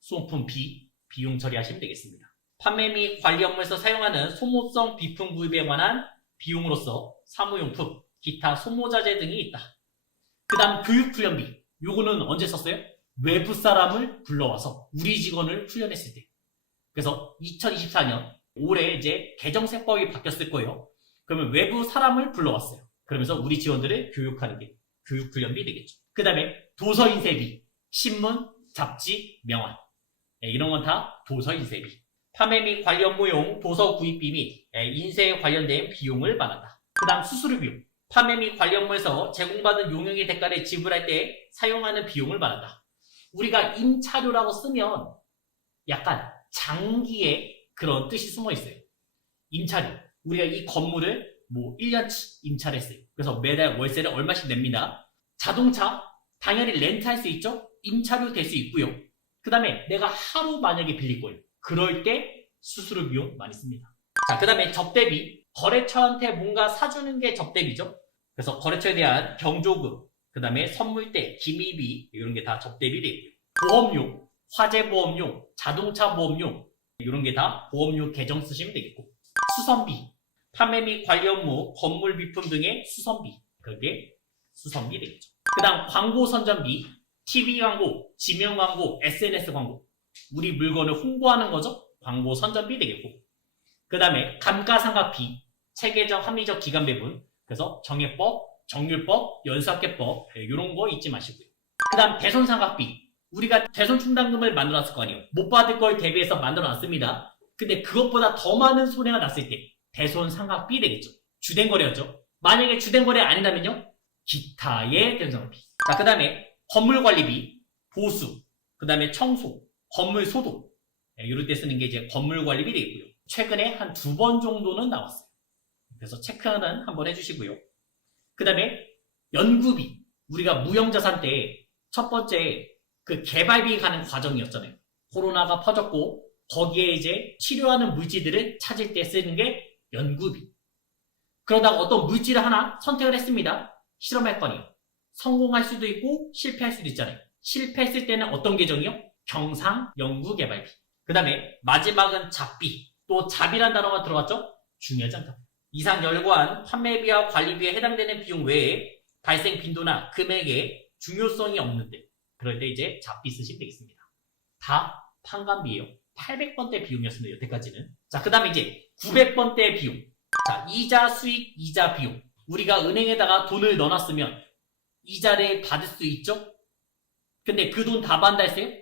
소모품비, 비용 처리하시면 되겠습니다. 판매 및 관리 업무에서 사용하는 소모성 비품 구입에 관한 비용으로서 사무용품, 기타 소모자재 등이 있다. 그 다음 교육훈련비, 요거는 언제 썼어요? 외부 사람을 불러와서 우리 직원을 훈련했을 때. 그래서 2024년 올해 이제 개정세법이 바뀌었을 거예요. 그러면 외부 사람을 불러왔어요. 그러면서 우리 직원들을 교육하는 게 교육훈련비 되겠죠. 그 다음에 도서인쇄비, 신문, 잡지, 명함 이런 건 다 도서인쇄비. 판매 및 관리 업무용 도서 구입비 및 인쇄에 관련된 비용을 말한다. 그 다음 수수료 비용, 판매 및 관리 업무에서 제공받은 용역의 대가를 지불할 때 사용하는 비용을 말한다. 우리가 임차료라고 쓰면 약간 장기의 그런 뜻이 숨어 있어요. 임차료, 우리가 이 건물을 뭐 1년치 임차를 했어요. 그래서 매달 월세를 얼마씩 냅니다. 자동차 당연히 렌트할 수 있죠? 임차료 될 수 있고요. 그 다음에 내가 하루 만약에 빌릴 거예요. 그럴 때 수수료 비용 많이 씁니다. 자, 그 다음에 접대비, 거래처한테 뭔가 사주는 게 접대비죠. 그래서 거래처에 대한 경조금, 그 다음에 선물대, 기밀비 이런 게 다 접대비 되고요. 보험료, 화재보험료, 자동차 보험료 이런 게 다 보험료 계정 쓰시면 되겠고, 수선비, 판매 및 관리 업무, 건물 비품 등의 수선비, 그게 수선비 되겠죠. 그 다음 광고 선전비, TV 광고, 지명 광고, SNS 광고, 우리 물건을 홍보하는 거죠. 광고 선전비 되겠고, 그 다음에 감가상각비, 체계적 합리적 기간 배분, 그래서 정액법, 정률법, 연수학계법 이런 거 잊지 마시고요. 그 다음 대손상각비, 우리가 대손 충당금을 만들어놨을 거 아니에요. 못 받을 걸 대비해서 만들어놨습니다. 근데 그것보다 더 많은 손해가 났을 때 대손상각비 되겠죠. 주된 거래였죠. 만약에 주된 거래 아니라면요, 기타의 대손상각비. 자, 그 다음에 건물관리비, 보수, 그 다음에 청소, 건물 소독 이럴 때 쓰는 게 이제 건물관리비 되겠고요. 최근에 한 2번 정도는 나왔어요. 그래서 체크는 한번 해주시고요. 그 다음에 연구비, 우리가 무형자산 때 첫 번째 그 개발비 가는 과정이었잖아요. 코로나가 퍼졌고 거기에 이제 치료하는 물질들을 찾을 때 쓰는 게 연구비. 그러다가 어떤 물질을 하나 선택을 했습니다. 실험할 거니요. 성공할 수도 있고 실패할 수도 있잖아요. 실패했을 때는 어떤 계정이요? 경상 연구개발비. 그 다음에 마지막은 잡비. 또 잡이란 단어가 들어갔죠? 중요하지 않다. 이상 열거한 판매비와 관리비에 해당되는 비용 외에 발생 빈도나 금액에 중요성이 없는데 그럴 때 이제 잡비 쓰시면 되겠습니다. 다 판관비예요. 800번대 비용이었습니다. 여태까지는. 자, 그 다음에 이제 900번대 비용. 자, 이자 수익, 이자 비용. 우리가 은행에다가 돈을 넣어놨으면 이자를 받을 수 있죠? 근데 그 돈 다 받는다 했어요?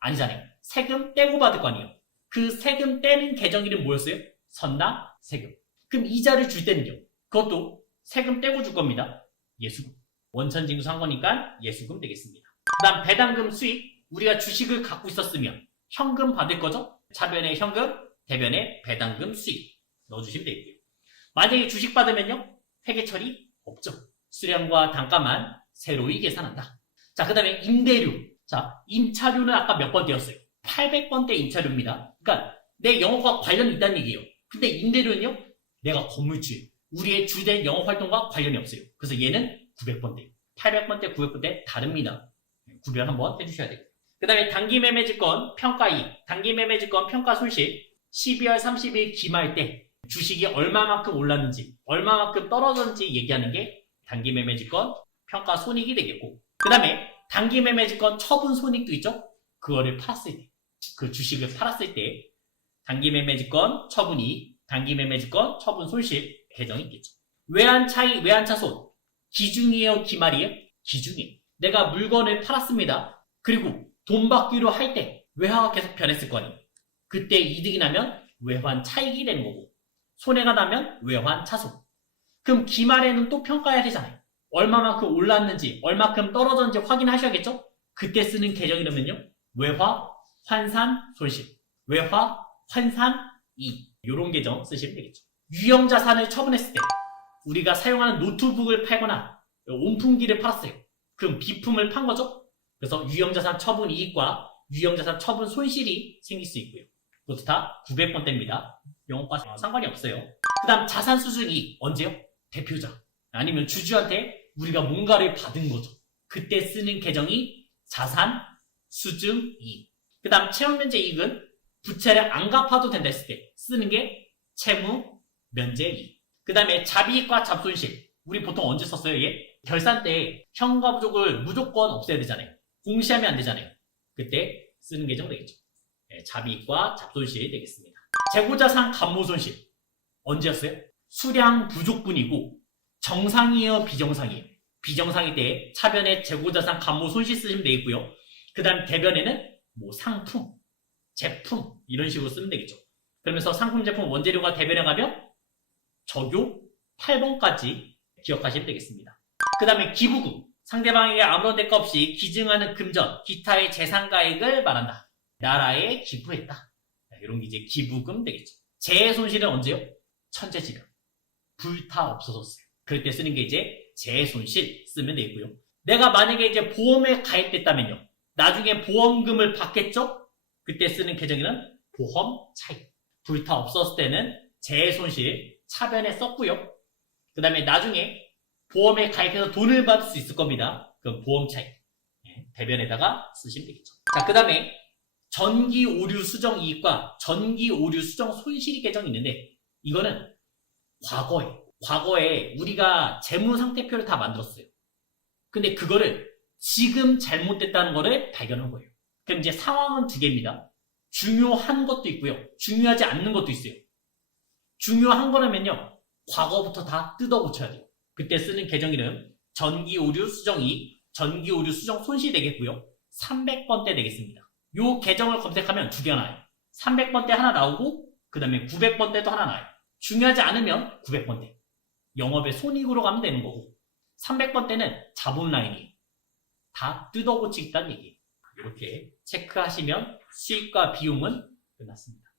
아니잖아요. 세금 떼고 받을 거 아니에요. 그 세금 떼는 계정 이름 뭐였어요? 선납 세금. 그럼 이자를 줄 때는요, 그것도 세금 떼고 줄 겁니다. 예수금. 원천징수한 거니까 예수금 되겠습니다. 그 다음 배당금 수익. 우리가 주식을 갖고 있었으면 현금 받을 거죠? 차변에 현금, 대변에 배당금 수익 넣어주시면 되겠고요. 만약에 주식 받으면요, 회계 처리 없죠. 수량과 단가만 새로이 계산한다. 자, 그 다음에 임대료. 자, 임차료는 아까 몇 번대였어요? 800번대 임차료입니다. 그러니까 내 영업과 관련이 있다는 얘기예요. 근데 임대료는요, 내가 건물주예요. 우리의 주된 영업활동과 관련이 없어요. 그래서 얘는 900번대. 800번대, 900번대 다릅니다. 구별 한번 해주셔야 돼요. 그 다음에 단기매매증권 평가이익, 단기매매증권 평가손실 12월 30일 기말 때 주식이 얼마만큼 올랐는지, 얼마만큼 떨어졌는지 얘기하는 게 단기매매증권 평가손익이 되겠고, 그 다음에 단기매매증권 처분손익도 있죠? 그거를 팔았을 때. 그 주식을 팔았을 때 단기매매지권 처분 이익, 단기매매지권 처분 손실 계정이 있겠죠. 외환차익, 외환차손 기중이에요, 기말이에요? 기중이에요. 내가 물건을 팔았습니다. 그리고 돈 받기로 할 때 외화가 계속 변했을 거 아니에요. 그때 이득이 나면 외환차익이 되는 거고 손해가 나면 외환차손. 그럼 기말에는 또 평가해야 되잖아요. 얼마만큼 올랐는지 얼마만큼 떨어졌는지 확인하셔야겠죠? 그때 쓰는 계정이라면요. 외화, 환산, 손실. 외화, 환산, 이익. 이런 계정 쓰시면 되겠죠. 유형자산을 처분했을 때 우리가 사용하는 노트북을 팔거나 온풍기를 팔았어요. 그럼 비품을 판 거죠? 그래서 유형자산 처분 이익과 유형자산 처분 손실이 생길 수 있고요. 그것도 다 900번대입니다. 영어과 상관이 없어요. 그 다음 자산 수증 이익. 언제요? 대표자. 아니면 주주한테 우리가 뭔가를 받은 거죠. 그때 쓰는 계정이 자산 수증 이익. 그 다음 채무면제 이익은 부채를 안 갚아도 된다 했을 때 쓰는 게 채무 면제 이익. 그 다음에 잡이익과 잡손실. 우리 보통 언제 썼어요? 얘? 결산 때 현과 부족을 무조건 없애야 되잖아요. 공시하면 안 되잖아요. 그때 쓰는 계정 되겠죠. 네, 잡이익과 잡손실이 되겠습니다. 재고자산 감모손실. 언제였어요? 수량 부족분이고 정상이에요, 비정상이에요? 비정상일 때 차변에 재고자산 감모손실 쓰시면 되겠고요. 그 다음 대변에는 뭐 상품, 제품 이런 식으로 쓰면 되겠죠. 그러면서 상품, 제품, 원재료가 대변에 가면 적요 8번까지 기억하시면 되겠습니다. 그 다음에 기부금. 상대방에게 아무런 대가 없이 기증하는 금전, 기타의 재산가액을 말한다. 나라에 기부했다. 이런 게 이제 기부금 되겠죠. 재해 손실은 언제요? 천재지변. 불타 없어졌어요. 그럴 때 쓰는 게 이제 재해 손실 쓰면 되고요. 내가 만약에 이제 보험에 가입됐다면요. 나중에 보험금을 받겠죠? 그때 쓰는 계정에는 보험 차익. 불타 없었을 때는 재해 손실 차변에 썼고요. 그 다음에 나중에 보험에 가입해서 돈을 받을 수 있을 겁니다. 그럼 보험 차익. 대변에다가 쓰시면 되겠죠. 자, 그 다음에 전기 오류 수정 이익과 전기 오류 수정 손실이 계정이 있는데 이거는 과거에 우리가 재무 상태표를 다 만들었어요. 근데 그거를 지금 잘못됐다는 거를 발견한 거예요. 그럼 이제 상황은 두 개입니다. 중요한 것도 있고요. 중요하지 않는 것도 있어요. 중요한 거라면요. 과거부터 다 뜯어 고쳐야 돼요. 그때 쓰는 계정 이름 전기 오류 수정 이익, 전기 오류 수정 손실 되겠고요. 300번대 되겠습니다. 요 계정을 검색하면 두 개가 나와요. 300번대 하나 나오고 그 다음에 900번대도 하나 나와요. 중요하지 않으면 900번대. 영업의 손익으로 가면 되는 거고 300번대는 자본 라인이에요. 다 뜯어 고치겠다는 얘기예요. 이렇게 체크하시면 수익과 비용은 끝났습니다.